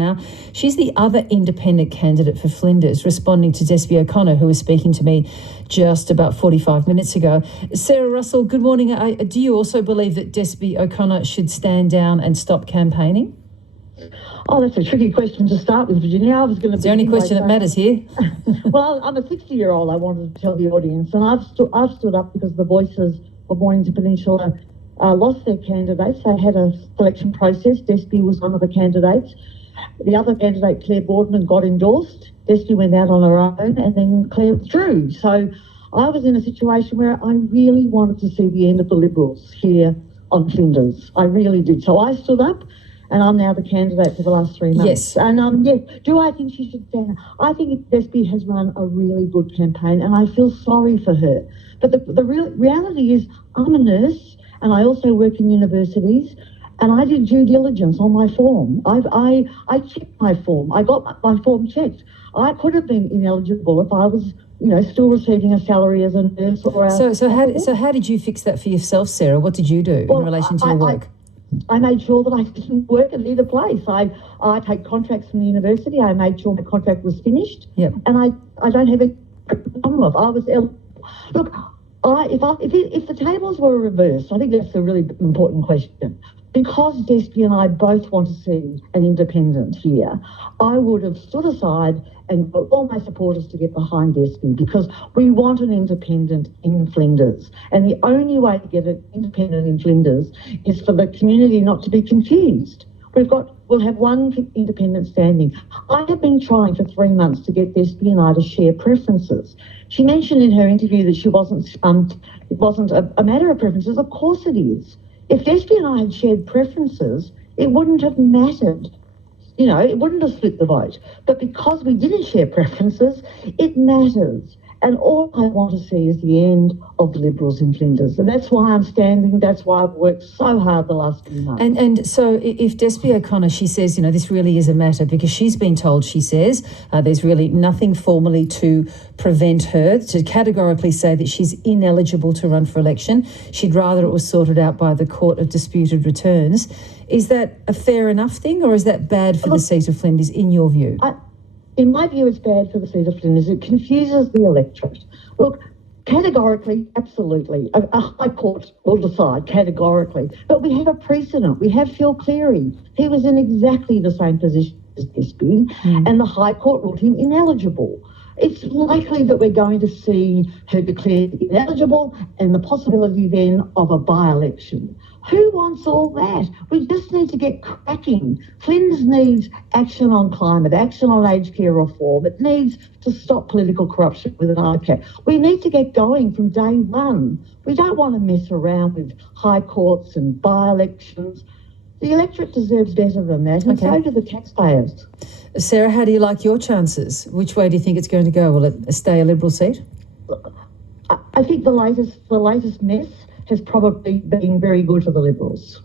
now. She's the other independent candidate for Flinders, responding to Despi O'Connor, who was speaking to me just about 45 minutes ago. Sarah Russell, good morning. Do you also believe that Despi O'Connor should stand down and stop campaigning? Oh, that's a tricky question to start with, Virginia. I was going to. It's the only question that matters here. Well, I'm a 60-year-old, I wanted to tell the audience, and I've stood up because the voices of Mornington Peninsula lost their candidates. They had a selection process. Despi was one of the candidates. The other candidate, Claire Boardman, got endorsed. Despi went out on her own, and then Claire withdrew. So I was in a situation where I really wanted to see the end of the Liberals here on Flinders. I really did. So I stood up, and I'm now the candidate for the last 3 months. Yes. And do I think she should stand? I think Despi has run a really good campaign, and I feel sorry for her. But the real reality is, I'm a nurse, and I also work in universities, and I did due diligence on my form. I checked my form. I got my form checked. I could have been ineligible if I was, still receiving a salary as a nurse or a... So how did you fix that for yourself, Sarah? What did you do in relation to your work? I made sure that I didn't work at either place. I take contracts from the university. I made sure my contract was finished. Yep. And I don't have a problem with. I was look. If the tables were reversed, I think that's a really important question. Because Despi and I both want to see an independent here, I would have stood aside and got all my supporters to get behind Despi, because we want an independent in Flinders. And the only way to get an independent in Flinders is for the community not to be confused. We'll have one independent standing. I have been trying for 3 months to get Despi and I to share preferences. She mentioned in her interview that it wasn't a matter of preferences. Of course it is. If Despi and I had shared preferences, it wouldn't have mattered. It wouldn't have split the vote. But because we didn't share preferences, it matters. And all I want to see is the end of the Liberals in Flinders. And that's why I'm standing. That's why I've worked so hard the last few months. And so if Despi O'Connor, she says, this really is a matter, because she's been told, she says, there's really nothing formally to prevent her to categorically say that she's ineligible to run for election. She'd rather it was sorted out by the Court of Disputed Returns. Is that a fair enough thing, or is that bad for the seat of Flinders, in your view? In my view, it's bad for the seat of Flinders. It confuses the electorate. Look, categorically, absolutely. A High Court will decide categorically. But we have a precedent. We have Phil Cleary. He was in exactly the same position as Despi, and the High Court ruled him ineligible. It's likely that we're going to see her declared ineligible, and the possibility then of a by-election. Who wants all that? We just need to get cracking. Flinders needs action on climate, action on aged care reform. It needs to stop political corruption with an ICAP. We need to get going from day one. We don't want to mess around with high courts and by-elections. The electorate deserves better than that, and so do the taxpayers. Sarah, how do you like your chances? Which way do you think it's going to go? Will it stay a Liberal seat? I think the latest mess has probably been very good for the Liberals.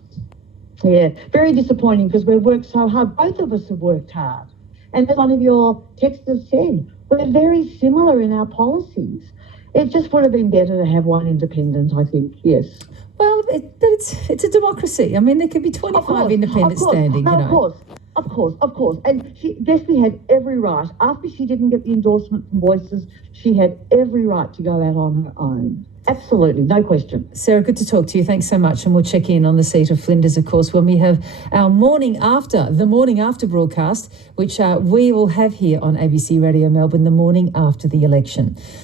Yeah, very disappointing, because we've worked so hard. Both of us have worked hard. And as one of your texters said, we're very similar in our policies. It just would have been better to have one independent, I think, yes. Well, but it's a democracy. I mean, there could be 25 independents standing, No, Of course. And Despi had every right. After she didn't get the endorsement from Voices, she had every right to go out on her own. Absolutely, no question. Sarah, good to talk to you. Thanks so much. And we'll check in on the seat of Flinders, of course, when we have our morning after broadcast, which we will have here on ABC Radio Melbourne the morning after the election.